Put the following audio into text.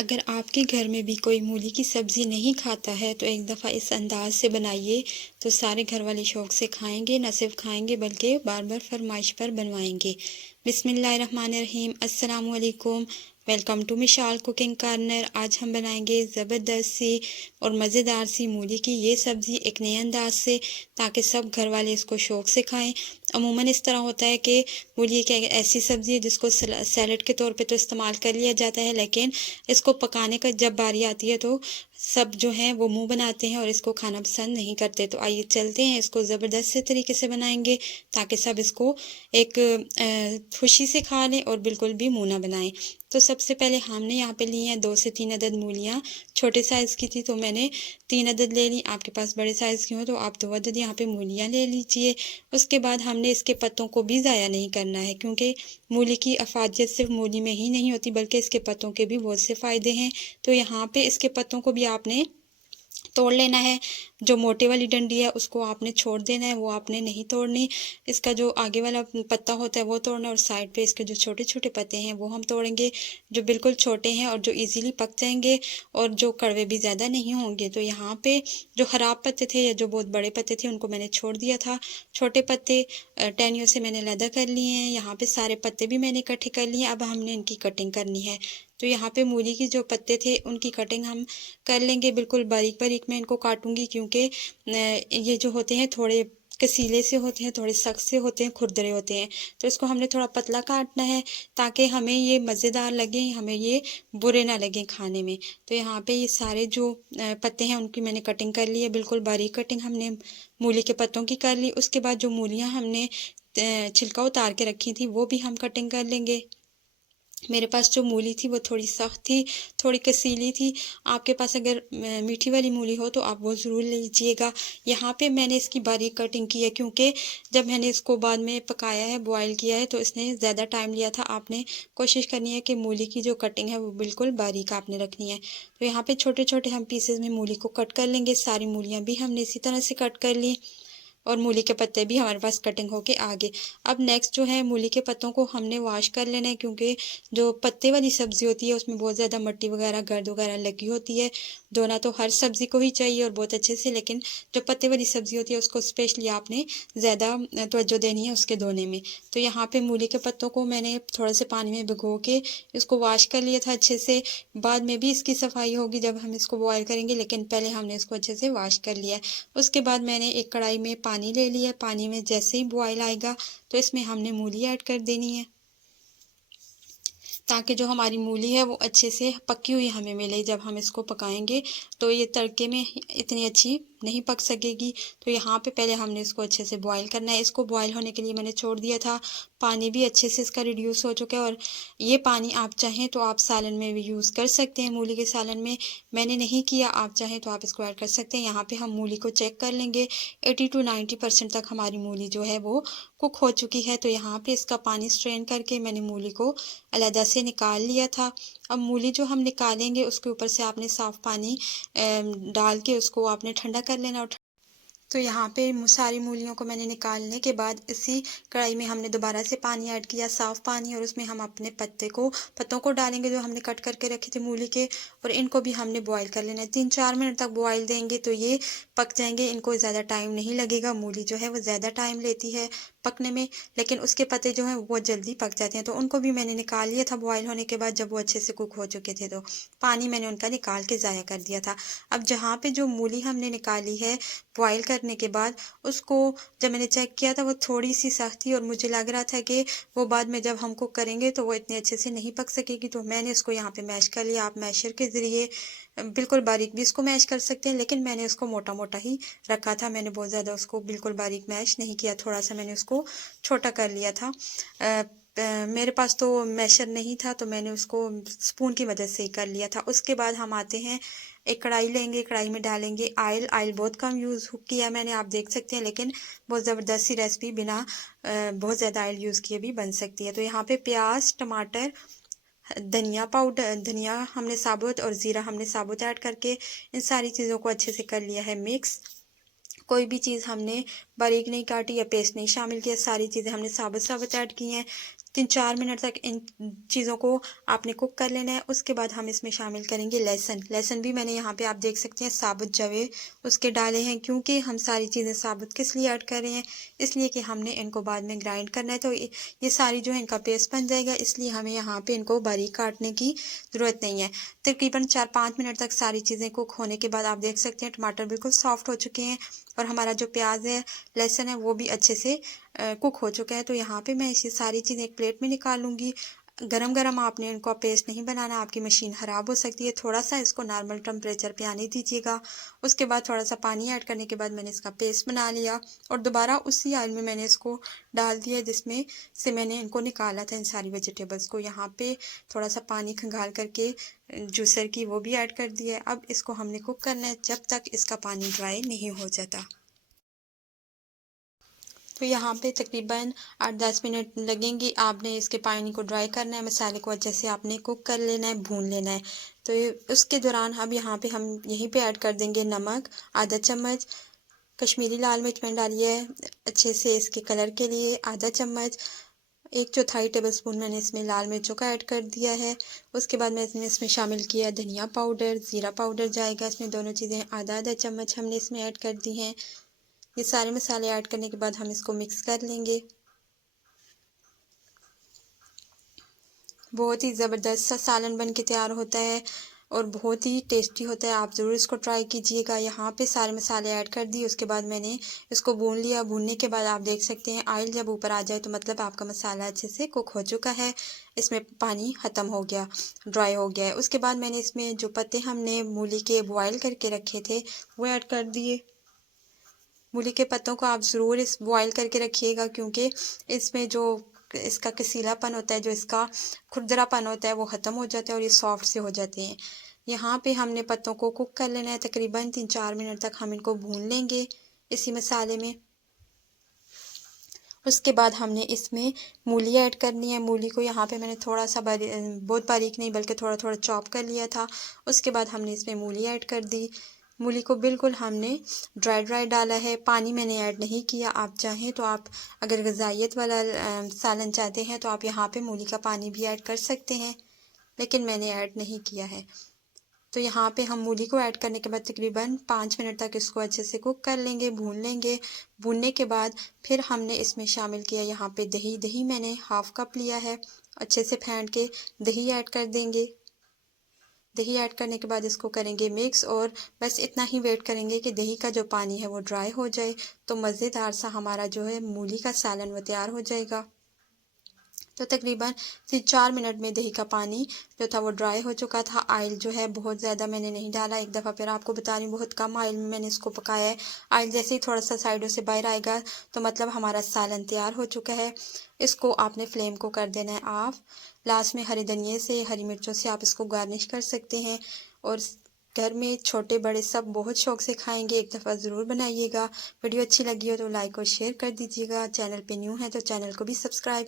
अगर आपके घर में भी कोई मूली की सब्ज़ी नहीं खाता है तो एक दफ़ा इस अंदाज़ से बनाइए तो सारे घर वाले शौक़ से खाएंगे। न सिर्फ खाएंगे बल्कि बार बार फरमाइश पर बनवाएंगे। बिस्मिल्लाहिर्रहमानिर्रहीम, अस्सलामु अलैकुम। Welcome to Mishal cooking corner. आज हम बनाएंगे ज़बरदस्त सी और मज़ेदार सी मूली की ये सब्ज़ी एक नए अंदाज से, ताकि सब घर वाले इसको शौक़ से खाएं। अमूमन इस तरह होता है कि मूली एक ऐसी सब्ज़ी है जिसको सैलड के तौर पे तो इस्तेमाल कर लिया जाता है, लेकिन इसको पकाने का जब बारी आती है तो सब जो हैं वो मुंह बनाते हैं और इसको खाना पसंद नहीं करते। तो आइए चलते हैं, इसको ज़बरदस्त से तरीके से बनाएंगे ताकि सब इसको एक खुशी से खा लें और बिल्कुल भी मुंह ना बनाएं। तो सबसे पहले हमने यहाँ पे लिए हैं 2 से 3 अदद मूलियाँ। छोटे साइज़ की थी तो मैंने 3 अदद ले ली। आपके पास बड़े साइज़ की हो तो आप 2 अदद यहाँ पे मूलियाँ ले लीजिए। उसके बाद हमने इसके पत्तों को भी ज़ाया नहीं करना है, क्योंकि मूली की अफादियत सिर्फ मूली में ही नहीं होती बल्कि इसके पत्तों के भी बहुत से फ़ायदे हैं। तो यहाँ पे इसके पत्तों को भी आपने तोड़ लेना है। जो मोटे वाली डंडी है उसको आपने छोड़ देना है, वो आपने नहीं तोड़नी। इसका जो आगे वाला पत्ता होता है वो तोड़ना है और साइड पे इसके जो छोटे छोटे पत्ते हैं वो हम तोड़ेंगे, जो बिल्कुल छोटे हैं और जो इजीली पक जाएंगे और जो कड़वे भी ज़्यादा नहीं होंगे। तो यहाँ पे जो ख़राब पत्ते थे या जो बहुत बड़े पत्ते थे उनको मैंने छोड़ दिया था। छोटे पत्ते टहनियों से मैंने अलहदा कर लिए हैं। यहाँ पे सारे पत्ते भी मैंने इकट्ठे कर लिए। अब हमने इनकी कटिंग करनी है। तो यहाँ पे मूली की जो पत्ते थे उनकी कटिंग हम कर लेंगे। बिल्कुल बारीक बारीक मैं इनको काटूंगी, क्योंकि ये जो होते हैं थोड़े कसीले से होते हैं, थोड़े सख्त से होते हैं, खुरदरे होते हैं। तो इसको हमने थोड़ा पतला काटना है ताकि हमें ये मज़ेदार लगे, हमें ये बुरे ना लगें खाने में। तो यहाँ पे ये सारे जो पत्ते हैं उनकी मैंने कटिंग कर ली है। बिल्कुल बारीक कटिंग हमने मूली के पत्तों की कर ली। उसके बाद जो मूलियाँ हमने छिलका उतार के रखी थी वो भी हम कटिंग कर लेंगे। मेरे पास जो मूली थी वो थोड़ी सख्त थी, थोड़ी कसीली थी। आपके पास अगर मीठी वाली मूली हो तो आप वो ज़रूर लीजिएगा। यहाँ पे मैंने इसकी बारीक कटिंग की है, क्योंकि जब मैंने इसको बाद में पकाया है, बॉयल किया है, तो इसने ज़्यादा टाइम लिया था। आपने कोशिश करनी है कि मूली की जो कटिंग है वो बिल्कुल बारीक आपने रखनी है। तो यहाँ पे छोटे छोटे हम पीसेज में मूली को कट कर लेंगे। सारी मूलियाँ भी हमने इसी तरह से कट कर ली और मूली के पत्ते भी हमारे पास कटिंग होके आ गए। अब नेक्स्ट जो है, मूली के पत्तों को हमने वॉश कर लेना है, क्योंकि जो पत्ते वाली सब्ज़ी होती है उसमें बहुत ज़्यादा मिट्टी वगैरह गर्द वगैरह लगी होती है। धोना तो हर सब्ज़ी को ही चाहिए और बहुत अच्छे से, लेकिन जो पत्ते वाली सब्ज़ी होती है उसको स्पेशली आपने ज़्यादा तवज्जो देनी है उसके धोने में। तो यहाँ पे मूली के पत्तों को मैंने थोड़ा से पानी में भिगो के इसको वॉश कर लिया था अच्छे से। बाद में भी इसकी सफाई होगी जब हम इसको बॉयल करेंगे, लेकिन पहले हमने इसको अच्छे से वॉश कर लिया है। उसके बाद मैंने एक कढ़ाई में पानी ले लिया। पानी में जैसे ही बॉयल आएगा तो इसमें हमने मूली ऐड कर देनी है, ताकि जो हमारी मूली है वो अच्छे से पकी हुई हमें मिले। जब हम इसको पकाएंगे तो ये तड़के में इतनी अच्छी नहीं पक सकेगी। तो यहाँ पे पहले हमने इसको अच्छे से बॉईल करना है। इसको बॉईल होने के लिए मैंने छोड़ दिया था। पानी भी अच्छे से इसका रिड्यूस हो चुका है और ये पानी आप चाहें तो आप सालन में भी यूज़ कर सकते हैं। मूली के सालन में मैंने नहीं किया, आप चाहें तो आप इसको ऐड कर सकते हैं। यहाँ पे हम मूली को चेक कर लेंगे। 80 to 90% तक हमारी मूली जो है वो कुक हो चुकी है। तो यहाँ पे इसका पानी स्ट्रेन करके मैंने मूली को अलहदा से निकाल लिया था। अब मूली जो हम निकालेंगे उसके ऊपर से आपने साफ़ पानी डाल के उसको आपने ठंडा कर लेना। तो यहाँ पे सारी मूलियों को मैंने निकालने के बाद इसी कढ़ाई में हमने दोबारा से पानी ऐड किया, साफ़ पानी, और उसमें हम अपने पत्तों को डालेंगे जो हमने कट करके रखे थे मूली के, और इनको भी हमने बॉईल कर लेना है। 3-4 मिनट तक बॉईल देंगे तो ये पक जाएंगे। इनको ज़्यादा टाइम नहीं लगेगा। मूली जो है वो ज़्यादा टाइम लेती है पकने में, लेकिन उसके पत्ते जो हैं वो जल्दी पक जाते हैं। तो उनको भी मैंने निकाल लिया था बॉयल होने के बाद, जब वो अच्छे से कुक हो चुके थे तो पानी मैंने उनका निकाल के ज़ाया कर दिया था। अब जहाँ पे जो मूली हमने निकाली है बॉयल करने के बाद, उसको जब मैंने चेक किया था वो थोड़ी सी सख्त थी और मुझे लग रहा था कि वो बाद में जब हम कुक करेंगे तो वो इतने अच्छे से नहीं पक सकेगी। तो मैंने इसको यहाँ पे मैश कर लिया। आप मैशर के ज़रिए बिल्कुल बारीक भी इसको मैश कर सकते हैं, लेकिन मैंने उसको मोटा मोटा ही रखा था। मैंने बहुत ज़्यादा उसको बिल्कुल बारीक मैश नहीं किया, थोड़ा सा मैंने उसको छोटा कर लिया था। मेरे पास तो मैशर नहीं था तो मैंने उसको स्पून की मदद से ही कर लिया था। उसके बाद हम आते हैं, एक कढ़ाई लेंगे, कढ़ाई में डालेंगे ऑयल बहुत कम यूज़ किया मैंने, आप देख सकते हैं, लेकिन बहुत ज़बरदस्त सी रेसिपी बिना बहुत ज़्यादा ऑयल यूज़ किए भी बन सकती है। तो यहाँ पे प्याज, टमाटर, धनिया पाउडर, धनिया हमने साबुत और ज़ीरा हमने साबुत ऐड करके इन सारी चीज़ों को अच्छे से कर लिया है मिक्स। कोई भी चीज़ हमने बारीक नहीं काटी या पेस्ट नहीं शामिल किया, सारी चीज़ें हमने साबुत साबुत ऐड की हैं। 3-4 मिनट तक इन चीज़ों को आपने कुक कर लेना है। उसके बाद हम इसमें शामिल करेंगे लहसुन। लहसुन भी मैंने यहाँ पे आप देख सकते हैं साबुत जवे उसके डाले हैं, क्योंकि हम सारी चीज़ें साबुत किस लिए ऐड कर रहे हैं, इसलिए कि हमने इनको बाद में ग्राइंड करना है, तो ये सारी जो है इनका पेस्ट बन जाएगा, इसलिए हमें यहाँ पे इनको बारीक काटने की ज़रूरत नहीं है। तकरीबन 4-5 मिनट तक सारी चीज़ें कुक होने के बाद आप देख सकते हैं टमाटर बिल्कुल सॉफ्ट हो चुके हैं और हमारा जो प्याज है, लहसुन है, वो भी अच्छे से कुक हो चुका है। तो यहाँ पे मैं इसे सारी चीज़ें एक प्लेट में निकाल लूँगी। गरम-गरम आपने इनको पेस्ट नहीं बनाना, आपकी मशीन ख़राब हो सकती है। थोड़ा-सा इसको नॉर्मल टेम्परेचर पे आने दीजिएगा। उसके बाद थोड़ा-सा पानी ऐड करने के बाद मैंने इसका पेस्ट बना लिया और दोबारा उसी ऑयल में मैंने इसको डाल दिया जिसमें से मैंने इनको निकाला था, इन सारी वेजिटेबल्स को। यहाँ पे थोड़ा-सा पानी खंगाल करके जूसर की वो भी ऐड कर दिया है। अब इसको हमने कुक करना है जब तक इसका पानी ड्राई नहीं हो जाता। तो यहाँ पे तकरीबन 8-10 मिनट लगेंगे। आपने इसके पानी को ड्राई करना है, मसाले को अच्छे से आपने कुक कर लेना है, भून लेना है। तो उसके दौरान अब यहाँ पे हम यहीं पे ऐड कर देंगे नमक आधा चम्मच, कश्मीरी लाल मिर्च मैंने डाली है अच्छे से इसके कलर के लिए आधा चम्मच, 1/4 टेबलस्पून मैंने इसमें लाल मिर्चों का ऐड कर दिया है। उसके बाद मैंने इसमें शामिल किया धनिया पाउडर, ज़ीरा पाउडर जाएगा इसमें, दोनों चीज़ें आधा-आधा चम्मच हमने इसमें ऐड कर दी हैं। ये सारे मसाले ऐड करने के बाद हम इसको मिक्स कर लेंगे। बहुत ही ज़बरदस्त सा सालन बन के तैयार होता है और बहुत ही टेस्टी होता है। आप ज़रूर इसको ट्राई कीजिएगा। यहाँ पे सारे मसाले ऐड कर दिए, उसके बाद मैंने इसको भून लिया। भूनने के बाद आप देख सकते हैं ऑयल जब ऊपर आ जाए तो मतलब आपका मसाला अच्छे से कुक हो चुका है। इसमें पानी ख़त्म हो गया, ड्राई हो गया है। उसके बाद मैंने इसमें जो पत्ते हमने मूली के बॉयल करके रखे थे वो ऐड कर दिए। मूली के पत्तों को आप ज़रूर इस बॉयल करके रखिएगा, क्योंकि इसमें जो इसका कसीलापन होता है, जो इसका खुरदरापन होता है, वो ख़त्म हो जाता है और ये सॉफ्ट से हो जाते हैं। यहाँ पे हमने पत्तों को कुक कर लेना है, तकरीबन 3-4 मिनट तक हम इनको भून लेंगे इसी मसाले में। उसके बाद हमने इसमें मूली ऐड करनी है। मूली को यहाँ पे मैंने थोड़ा सा बहुत बारीक नहीं बल्कि थोड़ा थोड़ा चॉप कर लिया था। उसके बाद हमने इसमें मूली ऐड कर दी। मूली को बिल्कुल हमने ड्राई ड्राई डाला है, पानी मैंने ऐड नहीं किया। आप चाहें तो आप अगर ग़िज़ाइयत वाला सालन चाहते हैं तो आप यहाँ पे मूली का पानी भी ऐड कर सकते हैं, लेकिन मैंने ऐड नहीं किया है। तो यहाँ पे हम मूली को ऐड करने के बाद तकरीबन 5 मिनट तक इसको अच्छे से कुक कर लेंगे, भून लेंगे। भूनने के बाद फिर हमने इसमें शामिल किया यहाँ पे दही। दही मैंने हाफ़ कप लिया है, अच्छे से फेंट के दही ऐड कर देंगे। दही ऐड करने के बाद इसको करेंगे मिक्स और बस इतना ही वेट करेंगे कि दही का जो पानी है वो ड्राई हो जाए, तो मज़ेदार सा हमारा जो है मूली का सालन वो तैयार हो जाएगा। तो तकरीबन 3-4 मिनट में दही का पानी जो था वो ड्राई हो चुका था। ऑयल जो है बहुत ज़्यादा मैंने नहीं डाला, एक दफ़ा फिर आपको बता रही हूँ बहुत कम ऑयल में मैंने इसको पकाया है। ऑयल जैसे ही थोड़ा सा साइडों से बाहर आएगा तो मतलब हमारा सालन तैयार हो चुका है। इसको आपने फ्लेम को कर देना है ऑफ। लास्ट में हरे धनिए से, हरी मिर्चों से आप इसको गार्निश कर सकते हैं और घर में छोटे बड़े सब बहुत शौक से खाएंगे। एक दफ़ा ज़रूर बनाइएगा। वीडियो अच्छी लगी हो तो लाइक और शेयर कर दीजिएगा। चैनल पे न्यू है तो चैनल को भी सब्सक्राइब